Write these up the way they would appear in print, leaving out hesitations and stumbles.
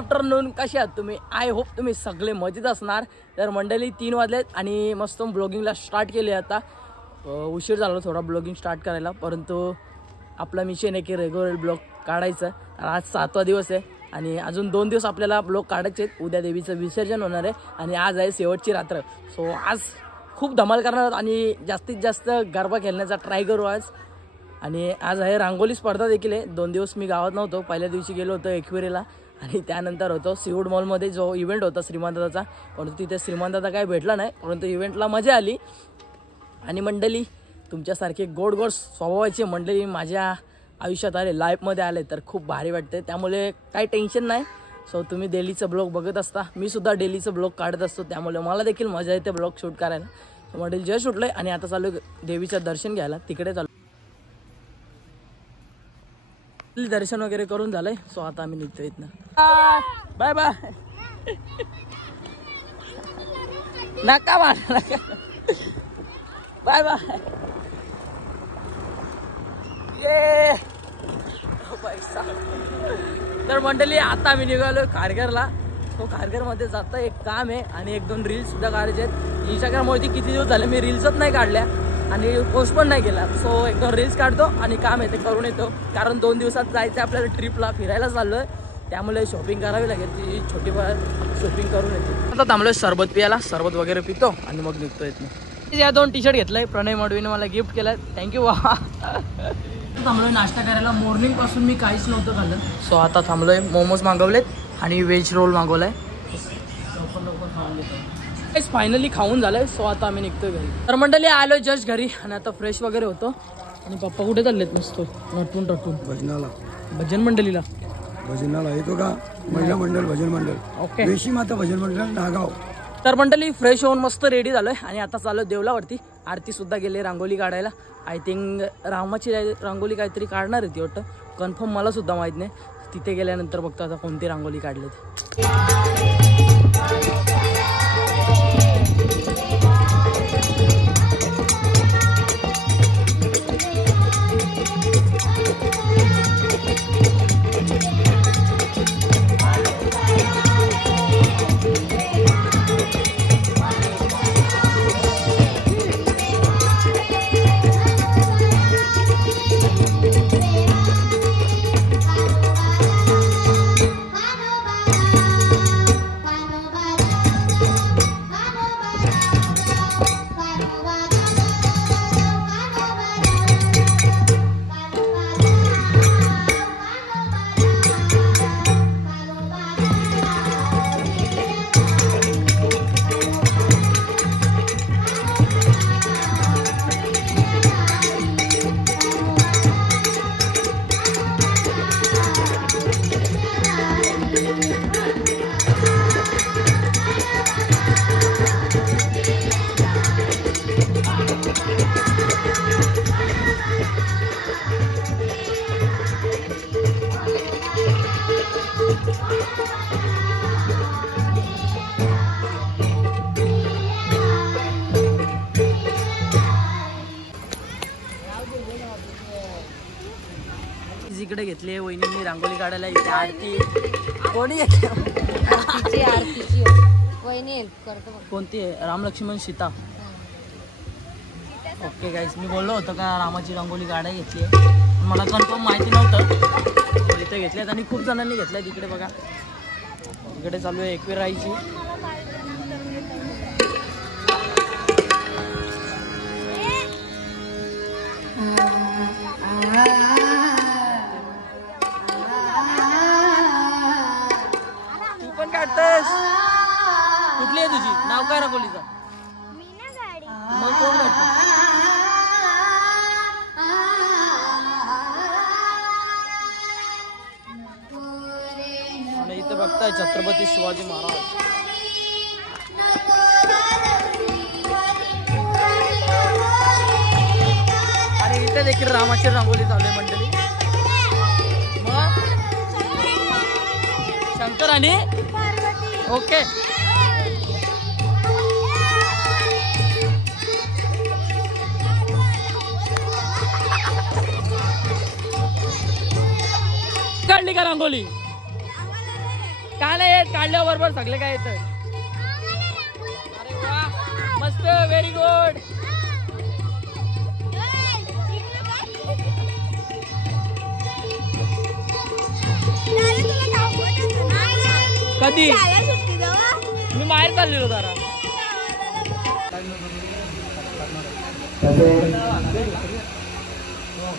Afternoon. कसे आहात तुम्ही? आय होप तुम्ही सगळे मजेत असणार. तर मंडळी 3 वाजलेत आणि मस्त ब्लॉगिंगला स्टार्ट केले. आता उशीर झाला थोडा ब्लॉगिंग स्टार्ट करायला, परंतु आपला मिशन आहे की रेग्युलर ब्लॉग काढायचं. आज 7वा दिवस आहे आणि अजून 2 दिवस आपल्याला ब्लॉग काढायचे आहेत. उद्या देवीचं विसर्जन होणार आहे आणि आज आहे शेवटची रात्र. सो आज खूप धमाल करणार आणि जास्तीत जास्त गरबा खेळण्याचा ट्राय करू आज. आणि आज आहे रांगोली स्पर्धा देखील आहे. 2 दिवस मी गावात नव्हतो. पहिल्या दिवशी गेलो होतो एकविरेला आणि त्यानंतर होतो सीवूड मॉलमध्ये जो इव्हेंट होता श्रीमंतदाचा, परंतु तिथे श्रीमंतदा काही भेटला नाही, परंतु इव्हेंटला मजा आली. आणि मंडळी तुमच्यासारखे गोड गोड स्वभावाचे मंडळी माझ्या आयुष्यात आले, लाईफमध्ये आले तर खूप भारी वाटते. त्यामुळे काही टेन्शन नाही. सो तुम्ही डेलीचं ब्लॉग बघत असता, मी सुद्धा डेलीचं ब्लॉग काढत असतो, त्यामुळे मला देखील मजा येते ब्लॉग शूट करायला. सो मंडळी जस्ट उठलं आहे आणि आता चालू देवीचं दर्शन घ्यायला. तिकडे चालू दर्शन वगैरे करून झालंय. सो आता आम्ही निघतो इथनं. Bye bye. नका मार नका. Bye bye. ये पैसा. तर मंडळी आता आम्ही निघालो खारघरला. तो खारघरमध्ये जाता एक काम आहे आणि 1-2 रील्स सुद्धा काढायचे आहेत. इंस्टाग्रामवरती किती दिवस झाले मी रील्सच नाही काढल्या आणि पोस्ट पण नाही केला. सो 1-2 रील्स काढतो आणि काम आहे ते करून येतो, कारण 2 दिवसात जायचं आपल्याला ट्रिपला, फिरायला चाललो आहे. त्यामुळे शॉपिंग करावी लागेल, ती छोटी शॉपिंग करून येतो. आता थांबलोय सरबत पियाला, सरबत वगैरे पितो आणि मग निघतो येत. या 2 टी-शर्ट घेतलाय, प्रणय मडवीने मला गिफ्ट केलाय, थँक्यू. वा थांबलोय नाश्ता करायला. मॉर्निंग पासून मी काहीच नव्हतं खाल्लं. सो आता थांबलोय. मोमोज मागवलेत आणि व्हेज रोल मागवलाय. लवकर खाऊन घेतो. फायनली खाऊन झालंय. सो आता आम्ही निघतोय घरी. तर मंडळी आलोय जस्ट घरी आणि आता फ्रेश वगैरे होतो. आणि पप्पा कुठे चाललेत? मस्त नटून टटून भजनाला, भजन मंडळीला. भजनाला येतो का? महिला मंडळ, भजन मंडळ. ओके. वेशी माता भजन मंडळ नागाव. तर मंडळी फ्रेश होऊन मस्त रेडी झालोय आणि आता चालू देवलावरती. आरती सुद्धा गेले रांगोली काढायला. आय थिंक रामाची रांगोली काहीतरी काढणार आहे ती वाटतं, कन्फर्म मला सुद्धा माहित नाही. तिथे गेल्यानंतर बघतो आता कोणती रांगोली काढली ती. इकडे घेतली वहिनींनी रांगोली काढायला. इथे आरती कोणी आरतीची वहिनी हेल्प करतो. कोणती आहे? राम लक्ष्मण सीता. ओके गाईस, मी बोललो होतो का रामाची रांगोली काढायला घेतली आहे, मला कन्फर्म माहिती नव्हतं. इथे घेतल्यात आणि खूप जणांनी घेतल्यात. इकडे बघा, इकडे चालू आहे एकविराईची. कुठली आहे तुझी? नाव काय रांगोलीचं? मग कोण काढतो? आणि इथे बघताय छत्रपती शिवाजी महाराज. आणि इथे देखील रामाची रांगोली चालू आहे मंडळी. मग शंकर आणि ओके. काढली का रांगोली? का नाही येत? काढल्याबरोबर सगळे काय येत? अरे वा मस्त, व्हेरी गुड. कधी मी बाहेर चाललेलो जरा.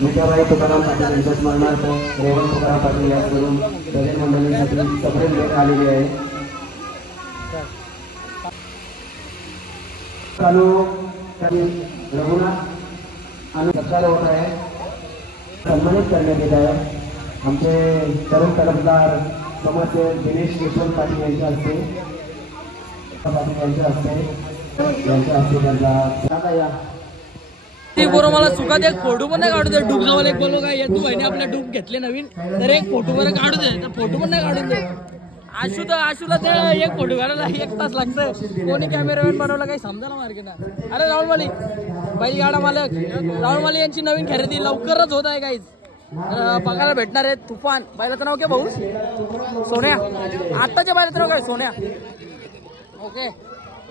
विठाबाई तुकाराम पाटील यांच्या स्मरणार्थ रेवण तुकाराम पाटील यांकडून भजन मंडळीसाठी सप्रेम भेट आलेली आहे. चालू रघुनाथ आणि सत्कार होत आहे, सन्मानित करण्यात येत आहे. आमचे तरुण तलबदार समाजसेवक दिनेश यशवंत पाटील यांच्या हस्ते त्यांचा या ती बरोबर मला चुकात एक फोटो पण नाही काढू दे. डूब जवळ एक बोललो काय तू बहिणी आपल्या डूब घेतले नवीन, तर एक फोटो बरं काढू दे. तर फोटो पण नाही काढून दे. आशूला ते एक फोटो काढायला 1 तास लागतं. कोणी कॅमेरामॅन बनवला काही समजायला मार्गे ना. अरे राहुल माली बैलगाडा मालक राहुल माली यांची नवीन खरेदी लवकरच होत आहे काहीच. बघायला भेटणार आहे तुफान. बैलाचं नाव काय भाऊ? सोन्या. आत्ताच्या बैलाचं नाव काय? सोन्या. ओके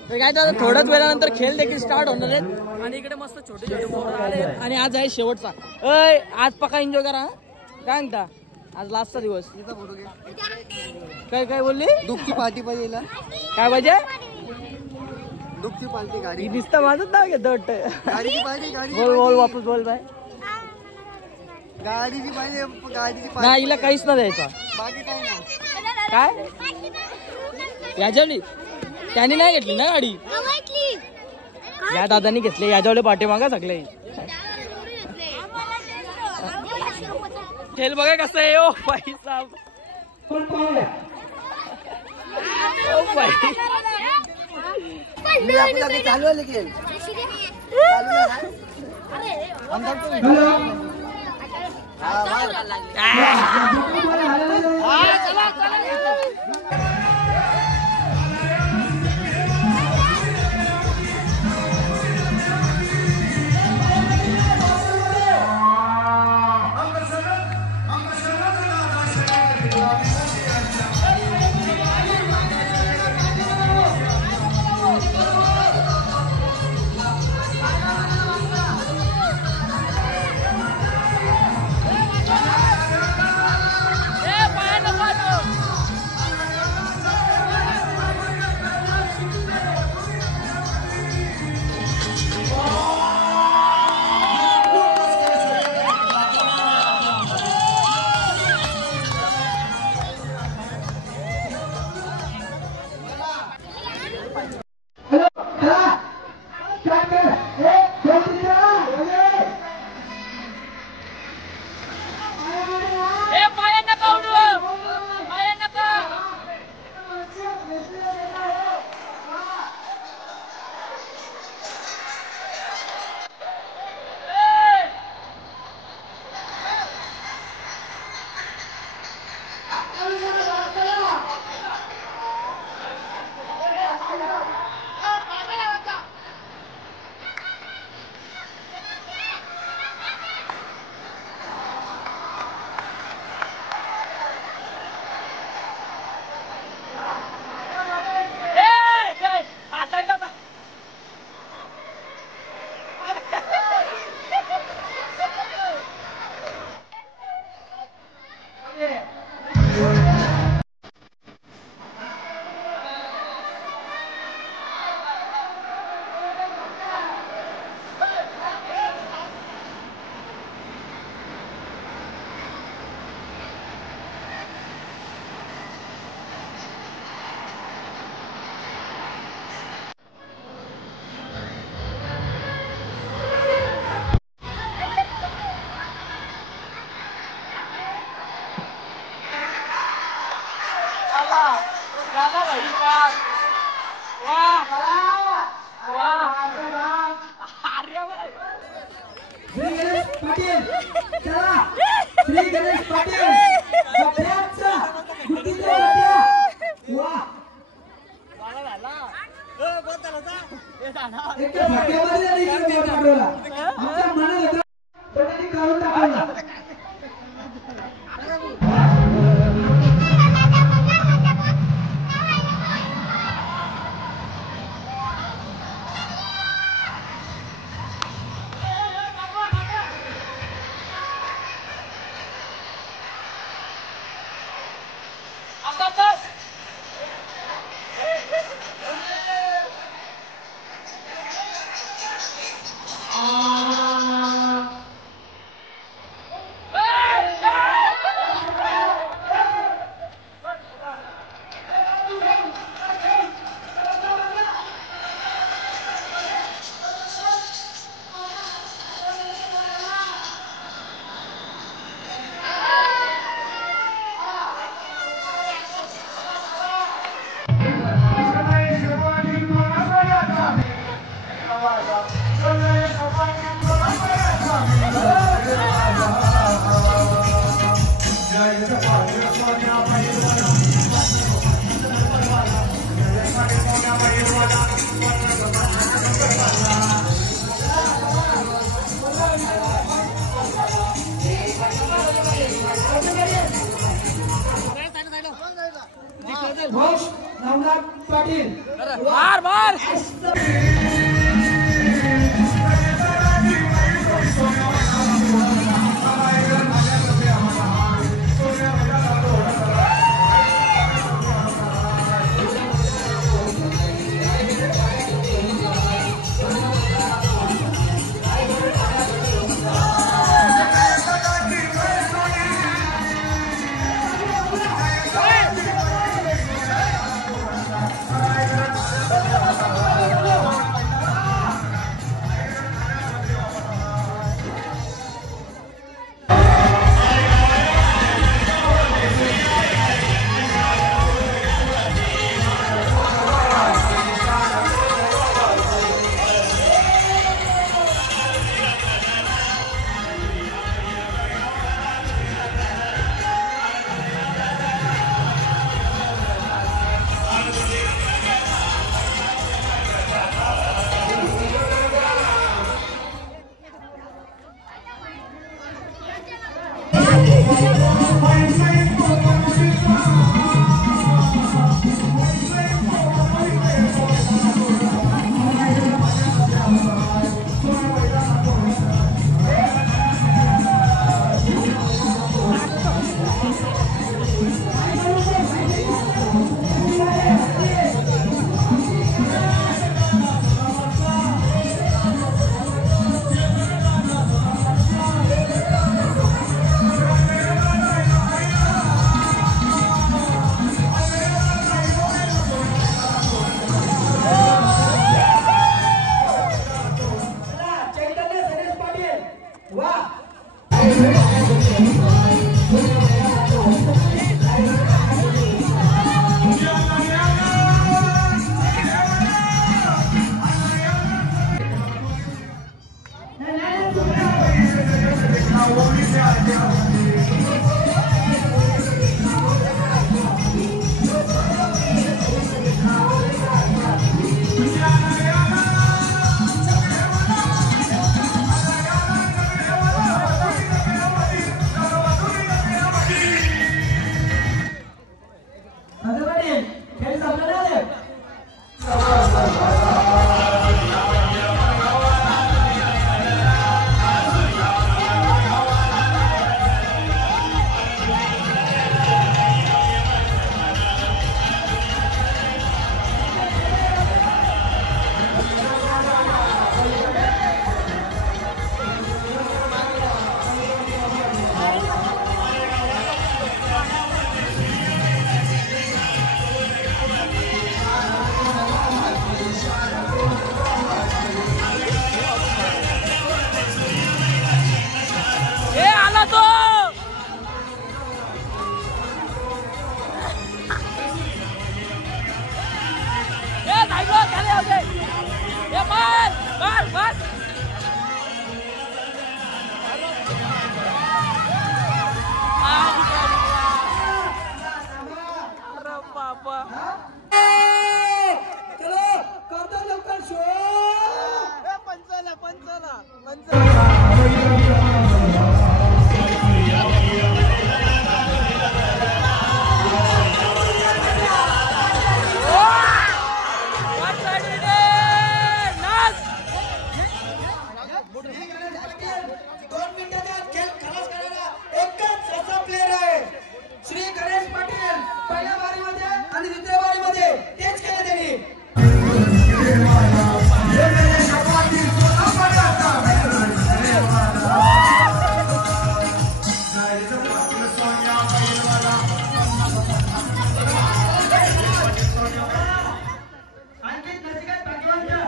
काय तर थोड्याच वेळानंतर खेळ देखील स्टार्ट होणार आहेत. आणि इकडे मस्त छोटे छोटे पोरं आले. आणि आज आहे शेवटचा. आज पक्का एन्जॉय करा. काय म्हणता? आज लास्टचा दिवस. काय बोलली? दुःखची पार्टी पाहिजे. काय पाहिजे? दुःखची पार्टी गाडी दिसतं माझंच नाव घेतो वाटतं. गाडीची पाहिजे. गाडी बोल वापस बोल बाय. गाडीची पाहिजे. गाडीची नाही हिला काहीच ना द्यायचा. बाकी काय नाही. काय याच्यावली त्याने नाही घेतली ना गाडी. या दादानी घेतली. याच्यावले पाठीमागा सगळे. खेळ बघा कसं आहे. ओ भाई साहब. ओ भाई चालू आहे लेकिन नवनाथ पाटील मार मार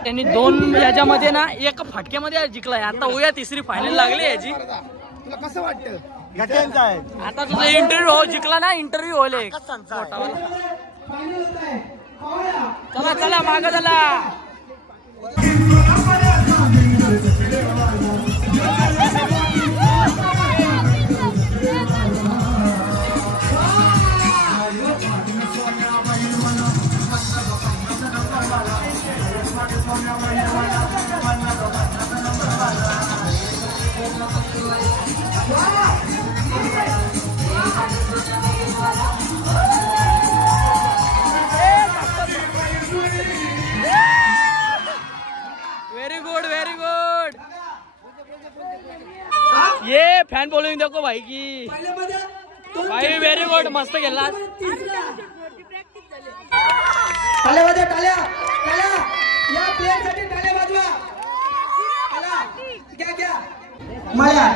त्यांनी दोन याच्यामध्ये ना एका फटक्यामध्ये जिंकलाय. आता उद्या तिसरी फायनल लागली याची. तुला कसं वाटतं? आता तुझा इंटरव्ह्यू हो जिंकला ना, इंटरव्ह्यू होले. चला चला माग चला. फॅन फॉलोइंग देखो भाई की भाई व्हेरी गुड मस्त खेळला टाळ्या वाजवा टाळ्या टाळ्या या प्लेयरसाठी टाळ्या वाजवा चला घ्या घ्या मळ्या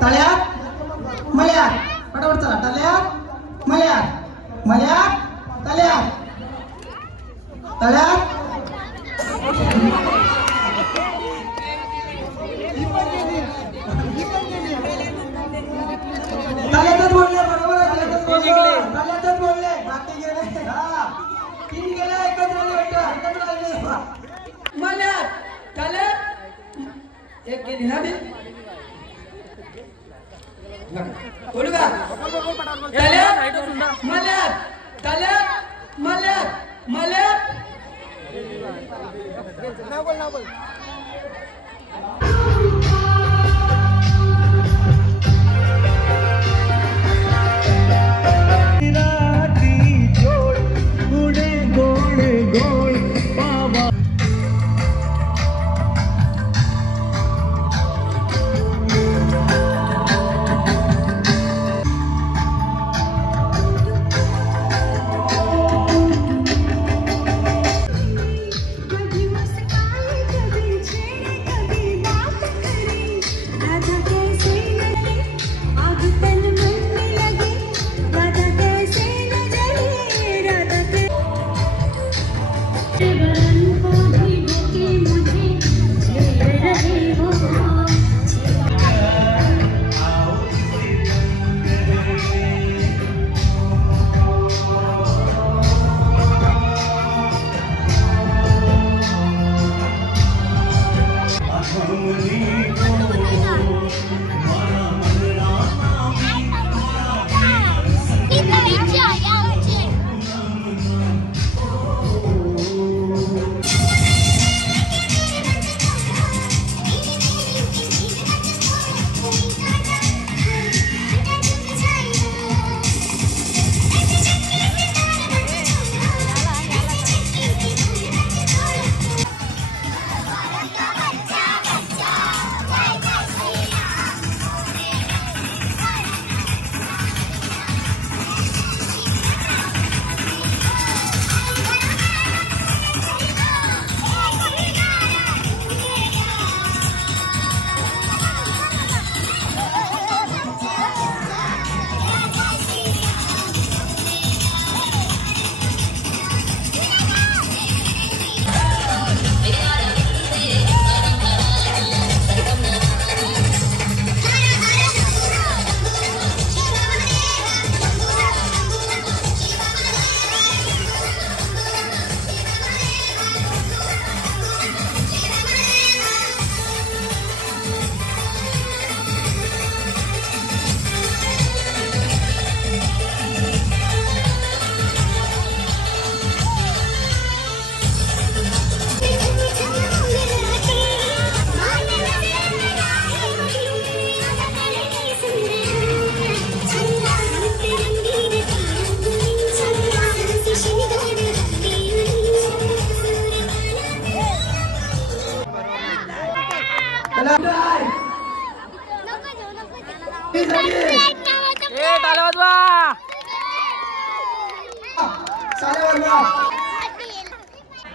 टाळ्या मळ्या पटापट चला टाळ्या मळ्या मळ्या टाळ्या टाळ्या टाळ्यातच बोलले बरोबर आहे टाळ्यातच बोलले बाकी गेले हा तीन गेले एकच राहिले बेटा एकच राहिले मळ्या टाळ्या एक केली ना ती बोलू का टाळ्या मळ्या टाळ्या मळ्या मळ्या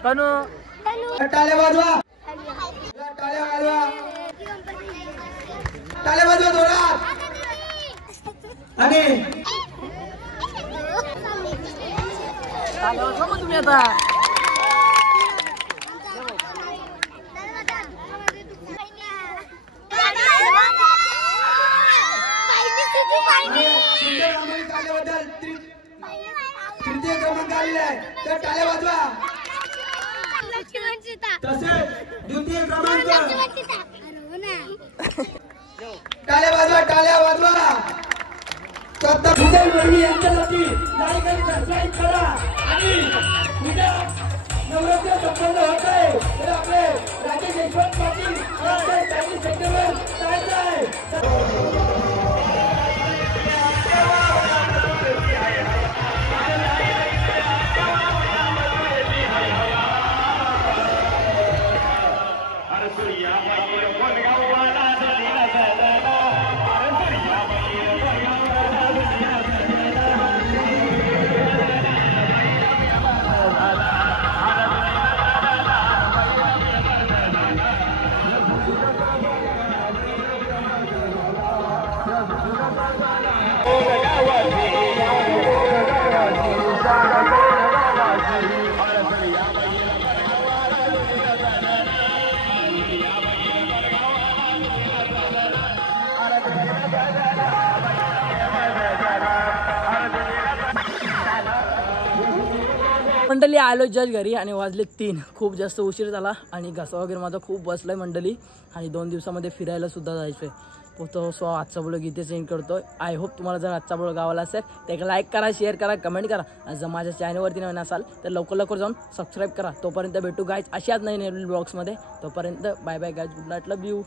कनू टाळ्या वाजवा टाळ्या वाजवा टाळ्या वाजवा जोरात आणि तुम्ही आता तृतीय क्रमांक आलेला आहे तर टाळ्या वाजवा तसेच द्वितीय क्रमांक टाळ्या वाजवा टाळ्या वाजवा स्वतः भूदेव वर्मी यांच्यासाठी नागरिकांनी सबस्क्राईब करा आणि उद्या नवरात्र संपन्न होत आहे तर आपले राजेश यशवंत पाटील यांच्या फॅमिली सेंटरवर जायचं आहे या मंडळी आलो जस्ट घरी आणि वाजले 3. खूप जास्त उशीर झाला आणि घसा वगैरे माझा खूप बसलाय मंडळी आणि 2 दिवसामध्ये फिरायला सुद्धा जायचंय. तो सो आजचा ब्लॉग इथे सेंड करतोय. आय होप तुम्हाला जर आजचा ब्लॉग आवडला असेल तर एक लाईक करा, शेअर करा, कमेंट करा. आणि जर माझ्या चॅनलवरती नवीन असाल तर लवकर जाऊन सबस्क्राईब करा. तोपर्यंत भेटू गाईज अशाच नवीन ब्लॉग्समध्ये. तोपर्यंत bye bye guys, good night, love you.